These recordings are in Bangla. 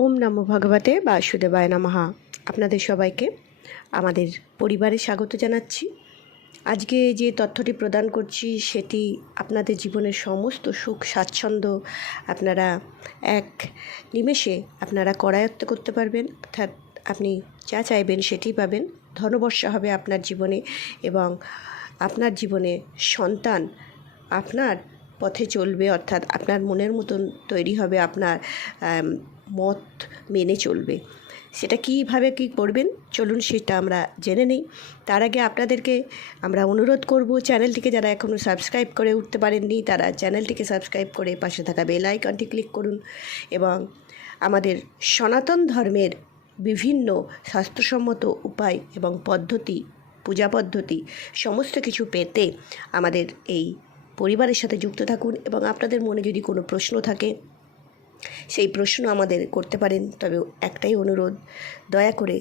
ওম নমো ভগবতে বাসুদেবায় নমহা আপনাদের সবাইকে, আমাদের পরিবারে স্বাগত জানাচ্ছি। আজকে যে তথ্যটি প্রদান করছি, সেটি আপনাদের জীবনের সমস্ত সুখ, স্বাচ্ছন্দ্য আপনারা এক নিমেষে আপনারা করায়ত্ত করতে পারবেন। অর্থাৎ আপনি যা চাইবেন সেটি পাবেন। ধনবর্ষা হবে আপনার জীবনে এবং আপনার জীবনে সন্তান আপনার পথে চলবে, অর্থাৎ আপনার মনের মতন তৈরি হবে, আপনার মত মেনে চলবে। সেটা কীভাবে কী করবেন? চলুন সেটা আমরা জেনে নিই। তার আগে আপনাদেরকে আমরা অনুরোধ করব, চ্যানেলটিকে যারা এখনও সাবস্ক্রাইব করে উঠতে পারেননি, তারা চ্যানেলটিকে সাবস্ক্রাইব করে পাশে থাকা বেল আইকনটি ক্লিক করুন এবং আমাদের সনাতন ধর্মের বিভিন্ন স্বাস্থ্যসম্মত উপায় এবং পদ্ধতি, পূজা পদ্ধতি, সমস্ত কিছু পেতে আমাদের এই পরিবারের সাথে যুক্ত থাকুন এবং আপনাদের মনে যদি কোনো প্রশ্ন থাকে, সেই প্রশ্ন আমাদের করতে পারেন। তবে একটাই অনুরোধ, দয়া করে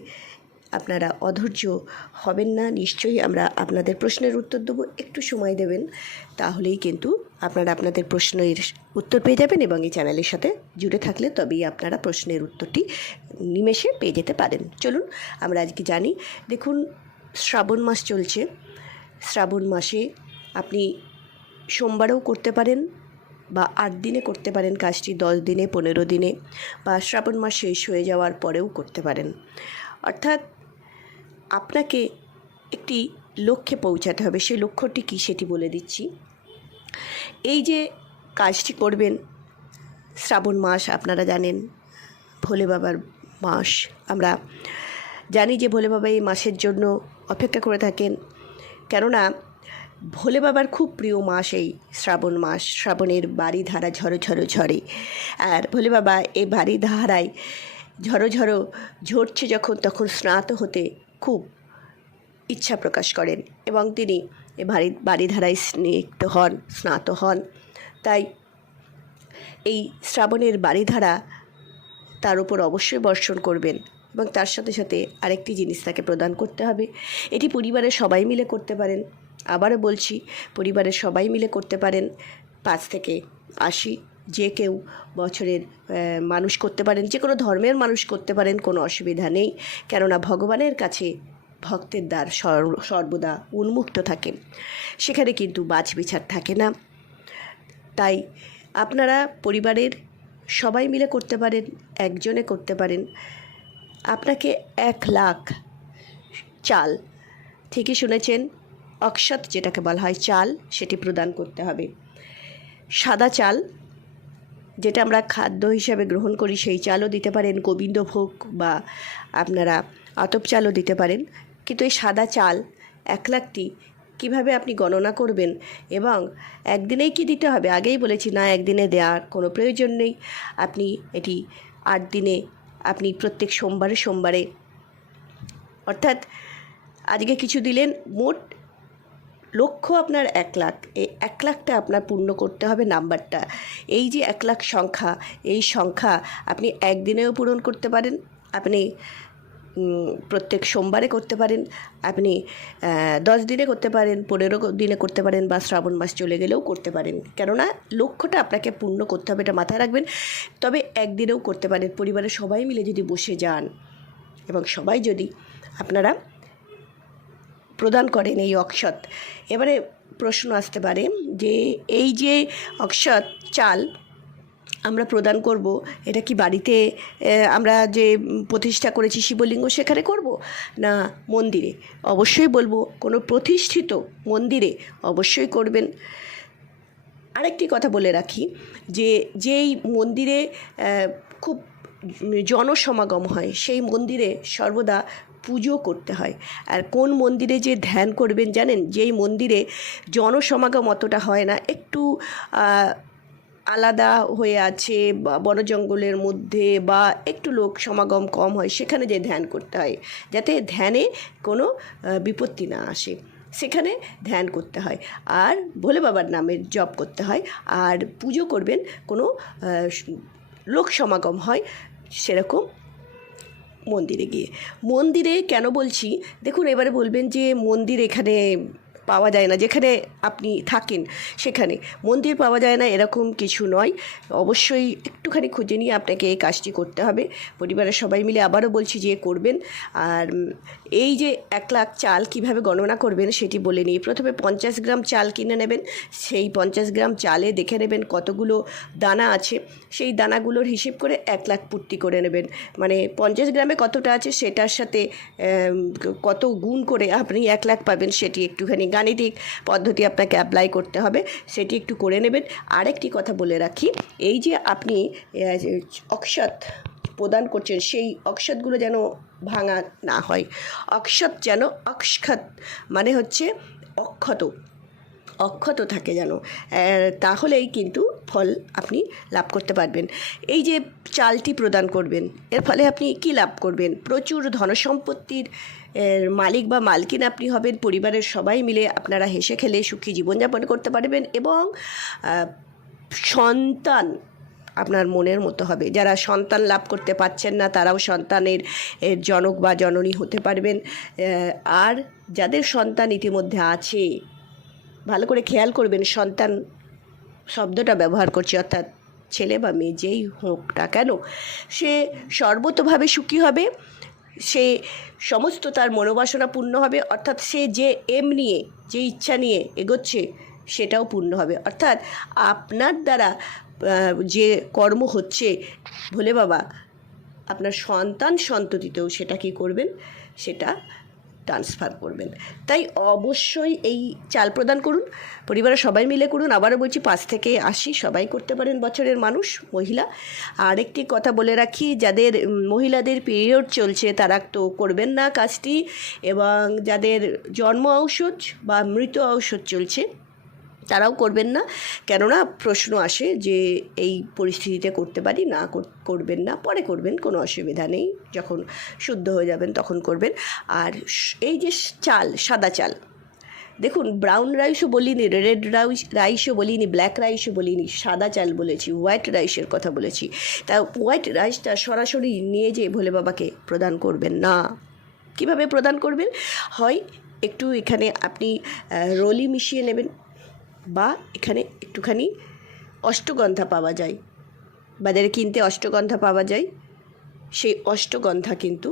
আপনারা অধৈর্য হবেন না। নিশ্চয়ই আমরা আপনাদের প্রশ্নের উত্তর দেবো। একটু সময় দেবেন, তাহলেই কিন্তু আপনারা আপনাদের প্রশ্নের উত্তর পেয়ে যাবেন এবং এই চ্যানেলের সাথে জুড়ে থাকলে তবেই আপনারা প্রশ্নের উত্তরটি নিমেষে পেয়ে যেতে পারেন। চলুন, আমরা আজকে জানি। দেখুন, শ্রাবণ মাস চলছে। শ্রাবণ মাসে আপনি সোমবারেও করতে পারেন বা আট দিনে করতে পারেন কাজটি, দশ দিনে, পনেরো দিনে বা শ্রাবণ মাস শেষ হয়ে যাওয়ার পরেও করতে পারেন। অর্থাৎ আপনাকে একটি লক্ষ্যে পৌঁছাতে হবে। সেই লক্ষ্যটি কী সেটি বলে দিচ্ছি। এই যে কাজটি করবেন শ্রাবণ মাস, আপনারা জানেন, ভোলে বাবার মাস। আমরা জানি যে ভোলে বাবা এই মাসের জন্য অপেক্ষা করে থাকেন। কেননা ভোলে বাবার খুব প্রিয় মাস এই শ্রাবণ মাস। শ্রাবণের বাড়ি ধারা ঝরো ঝরো ঝরে। আর ভোলে বাবা এই বাড়ি ধারায় ঝরো ঝরো ঝরছে যখন, তখন স্নাত হতে খুব ইচ্ছা প্রকাশ করেন এবং তিনি এ বাড়ি বাড়িধারায় স্নিগ্ধ হন, স্নাত হন। তাই এই শ্রাবণের বাড়িধারা তার উপর অবশ্যই বর্ষণ করবেন এবং তার সাথে সাথে আরেকটি জিনিস তাকে প্রদান করতে হবে। এটি পরিবারের সবাই মিলে করতে পারেন। আবারও বলছি, পরিবারের সবাই মিলে করতে পারেন। পাঁচ থেকে আশি যে কেউ বছরের মানুষ করতে পারেন, যে কোনো ধর্মের মানুষ করতে পারেন, কোনো অসুবিধা নেই। কেননা ভগবানের কাছে ভক্তের দ্বার সর- সর্বদা উন্মুক্ত থাকে। সেখানে কিন্তু বাছ বিচার থাকে না। তাই আপনারা পরিবারের সবাই মিলে করতে পারেন, একজনে করতে পারেন। আপনাকে এক লাখ চাল ঠিকই শুনেছেন অক্ষত যেটাকে বলা হয় চাল, সেটি প্রদান করতে হবে। সাদা চাল, যেটা আমরা খাদ্য হিসাবে গ্রহণ করি, সেই চালও দিতে পারেন, গোবিন্দভোগ বা আপনারা আতপ চালও দিতে পারেন। কিন্তু এই সাদা চাল, এক লাখটি, কীভাবে আপনি গণনা করবেন এবং একদিনেই কি দিতে হবে? আগেই বলেছি, না, একদিনে দেওয়ার কোনো প্রয়োজন নেই। আপনি এটি আট দিনে, আপনি প্রত্যেক সোমবারে সোমবারে, অর্থাৎ আজকে কিছু দিলেন, মোট লক্ষ্য আপনার এক লাখ, এই এক লাখটা আপনার পূর্ণ করতে হবে নাম্বারটা। এই যে এক লাখ সংখ্যা, এই সংখ্যা আপনি একদিনেও পূরণ করতে পারেন, আপনি প্রত্যেক সোমবারে করতে পারেন, আপনি দশ দিনে করতে পারেন, পনেরো দিনে করতে পারেন বা শ্রাবণ মাস চলে গেলেও করতে পারেন। কেননা লক্ষ্যটা আপনাকে পূর্ণ করতে হবে, এটা মাথায় রাখবেন। তবে একদিনেও করতে পারেন, পরিবারের সবাই মিলে যদি বসে যান এবং সবাই যদি আপনারা প্রদান করেন এই অক্ষত। এবারে প্রশ্ন আসতে পারে যে এই যে অক্ষত চাল আমরা প্রদান করব, এটা কি বাড়িতে আমরা যে প্রতিষ্ঠা করেছি শিবলিঙ্গ সেখানে করব না মন্দিরে? অবশ্যই বলব, কোনো প্রতিষ্ঠিত মন্দিরে অবশ্যই করবেন। আরেকটি কথা বলে রাখি যে যেই মন্দিরে খুব জনসমাগম হয়, সেই মন্দিরে সর্বদা পুজো করতে হয়। আর কোন মন্দিরে যে ধ্যান করবেন জানেন? যেই মন্দিরে জনসমাগম অতটা হয় না। একটু আলাদা হয়ে আছে, বা বন জঙ্গলের মধ্যে, বা একটু লোক সমাগম কম হয়, সেখানে যে ধ্যান করতে হয়, যাতে ধ্যানে কোনো বিপত্তি না আসে, সেখানে ধ্যান করতে হয়। আর ভোলে বাবার নামের জপ করতে হয়। আর পুজো করবেন কোনো লোক সমাগম হয় সেরকম মন্দিরে গিয়ে। মন্দিরে কেন বলছি? দেখুন এবারে বলবেন যে মন্দির এখানে পাওয়া যায় না, যেখানে আপনি থাকেন সেখানে। মন্দির পাওয়া যায় না, এরকম কিছু নয়। অবশ্যই একটুখানি খুঁজে নিয়ে আপনাকে এই কাজটি করতে হবে। পরিবারের সবাই মিলে আবারও বলছি যে করবেন। আর এই যে এক লাখ চাল কীভাবে গণনা করবেন সেটি বলে নিই। প্রথমে পঞ্চাশ গ্রাম চাল কিনে নেবেন। সেই পঞ্চাশ গ্রাম চালে দেখে নেবেন কতগুলো দানা আছে। সেই দানাগুলোর হিসেব করে এক লাখ পূর্তি করে নেবেন। মানে পঞ্চাশ গ্রামে কতটা আছে সেটার সাথে কত গুণ করে আপনি এক লাখ পাবেন সেটি একটুখানি গাণিতিক পদ্ধতি আপনাকে অ্যাপ্লাই করতে হবে, সেটি একটু করে নেবেন। আরেকটি কথা বলে রাখি, এই যে আপনি অক্ষত প্রদান করছেন, সেই অক্ষতগুলো যেন ভাঙা না হয়। অক্ষত যেন অক্ষত মানে হচ্ছে অক্ষত অক্ষত থাকে যেন। তাহলেই কিন্তু ফল আপনি লাভ করতে পারবেন। এই যে চালটি প্রদান করবেন, এর ফলে আপনি কি লাভ করবেন? প্রচুর ধনসম্পত্তির মালিক বা মালকিন আপনি হবেন, পরিবারের সবাই মিলে আপনারা হেসে খেলে সুখী জীবনযাপন করতে পারবেন এবং সন্তান আপনার মনের মতো হবে। যারা সন্তান লাভ করতে পারছেন না, তারাও সন্তানের জনক বা জননী হতে পারবেন। আর যাদের সন্তান ইতিমধ্যে আছে, ভালো করে খেয়াল করবেন সন্তান শব্দটা ব্যবহার করছি, অর্থাৎ ছেলে বা মেয়ে যেই হোক না কেন, সে সর্বতভাবে সুখী হবে, সে সমস্ত তার মনোবাসনা পূর্ণ হবে, অর্থাৎ সে যে এম নিয়ে, যে ইচ্ছা নিয়ে এগোচ্ছে, সেটাও পূর্ণ হবে। অর্থাৎ আপনার দ্বারা যে কর্ম হচ্ছে, ভোলে বাবা, আপনার সন্তান সন্ততিতেও সেটা কি করবেন? সেটা ট্রান্সফার করবেন। তাই অবশ্যই এই চাল প্রদান করুন। পরিবারের সবাই মিলে করুন। আবারও বলছি, পাঁচ থেকে আশি সবাই করতে পারেন বছরের মানুষ, মহিলা। আর একটি কথা বলে রাখি, যাদের মহিলাদের পিরিয়ড চলছে তারা তো করবেন না কাজটি এবং যাদের জন্ম ঔষধ বা মৃত ঔষধ চলছে তারাও করবেন না। কেননা প্রশ্ন আসে যে, এই পরিস্থিতিতে করতে পারি, না কর- করবেন না, পরে করবেন, কোনো অসুবিধা নেই। যখন শুদ্ধ হয়ে যাবেন, তখন করবেন। আর এই যে চাল, সাদা চাল, দেখুন ব্রাউন রাইসও বলিনি রেড রাইস রাইসও বলিনি ব্ল্যাক রাইসও বলিনি, সাদা চাল বলেছি হোয়াইট রাইসের কথা বলেছি। তা হোয়াইট রাইসটা সরাসরি নিয়ে যেয়ে ভোলে বাবাকে প্রদান করবেন না। কীভাবে প্রদান করবেন? হয় একটু এখানে আপনি রোলি মিশিয়ে নেবেন। বা এখানে একটুখানি অষ্টগন্ধা পাওয়া যায়। বাজারে কিনতে অষ্টগন্ধা পাওয়া যায়। সেই অষ্টগন্ধা কিন্তু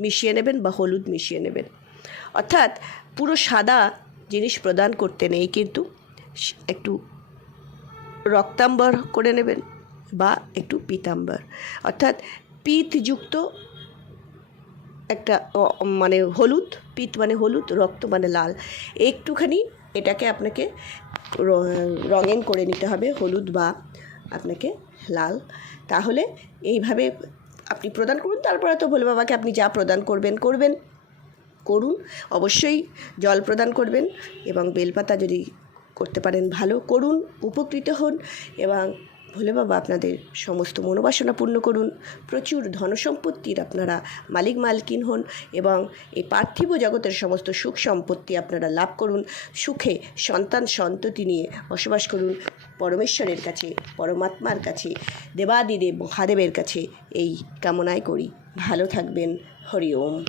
মিশিয়ে নেবেন বা হলুদ মিশিয়ে নেবেন। অর্থাৎ পুরো সাদা জিনিস প্রদান করতে নেই কিন্তু একটু রক্তাম্বর করে নেবেন বা একটু পিতাম্বর। অর্থাৎ পিতযুক্ত একটা মানে হলুদ, পিত মানে হলুদ, রক্ত মানে লাল। একটুখানি এটাকে আপনাকে রঙিন করে নিতে হবে, হলুদ বা আপনাকে লাল। তাহলে এইভাবে আপনি প্রদান করুন, তারপরে তো ভোলে বাবাকে আপনি যা প্রদান করবেন করবেন। করুন, অবশ্যই জল প্রদান করবেন এবং বেলপাতা যদি করতে পারেন ভালো। করুন, উপকৃত হন এবং ভোলে বাবা আপনাদের সমস্ত মনোবাসনা পূর্ণ করুন। প্রচুর ধনসম্পত্তির আপনারা মালিক মালকিন হন এবং এই পার্থিব জগতের সমস্ত সুখ সম্পত্তি আপনারা লাভ করুন। সুখে সন্তান সন্ততি নিয়ে বসবাস করুন পরমেশ্বরের কাছে, পরমাত্মার কাছে, দেবাদিদেব মহাদেবের কাছে। এই কামনায় করি। ভালো থাকবেন। হরি ওম।